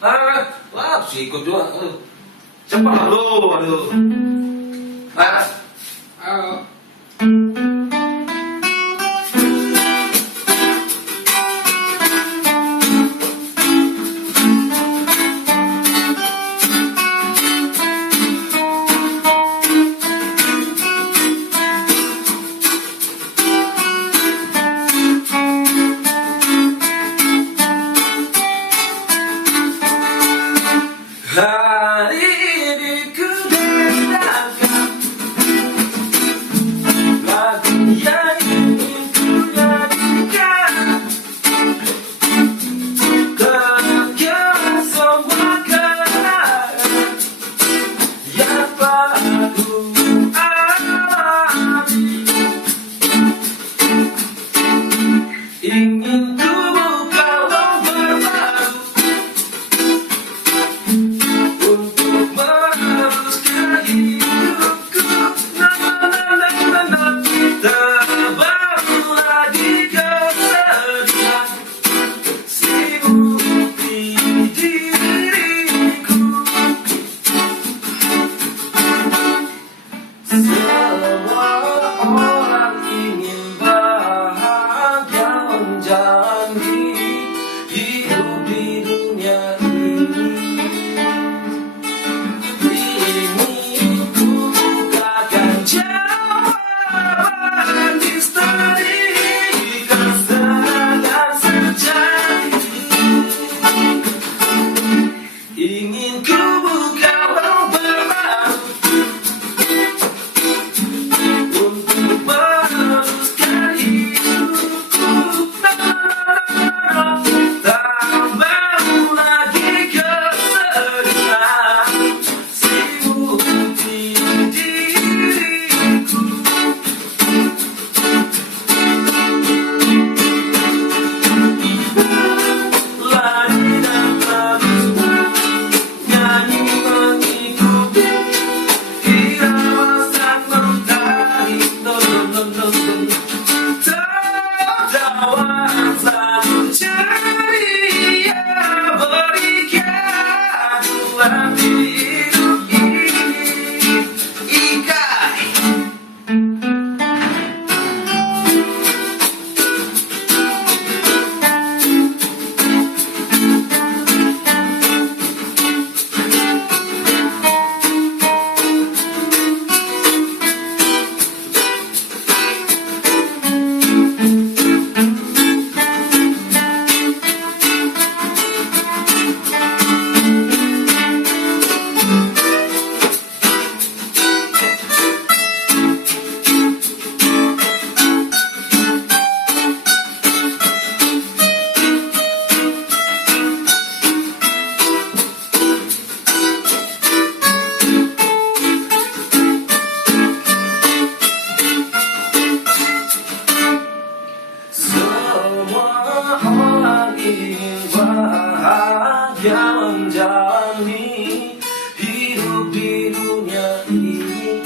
Wah, sikut juga. Cepat lu, aduh. Ayo. Hari ini ku dengarkan lagu yang ingin ku nyanyikan, terkena semua kenangan yang baru alami. Ingin ku buka lembar baru untuk meneruskan hidupku. Terbaru lagi kesedihan selimuti diriku. Semua orang ingin bahagia menjalani hidup di dunia ini. Jawaban misteri kesenangan sejati. Ingin ku buka lembar baru untuk meneruskan hidupku. Tambah lagi kesedihan selimuti diriku. Lari dan terus nyanyi mengikuti irama sang mentari. Tertawa selalu ceria, berikan arti hidup ini. Ikai. Semua orang ingin bahagia menjalani hidup di dunia ini.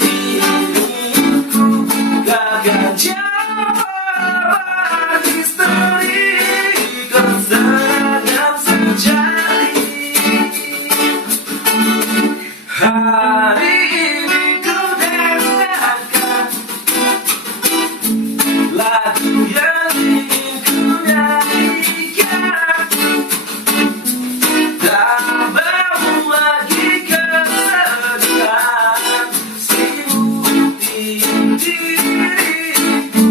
Ingin ku bukakan jawaban misteri kesenangan sejati. Hari ini ku dengarkan lagu yang ingin ku nyanyikan, tambah lagi kesedihan selimuti diriku.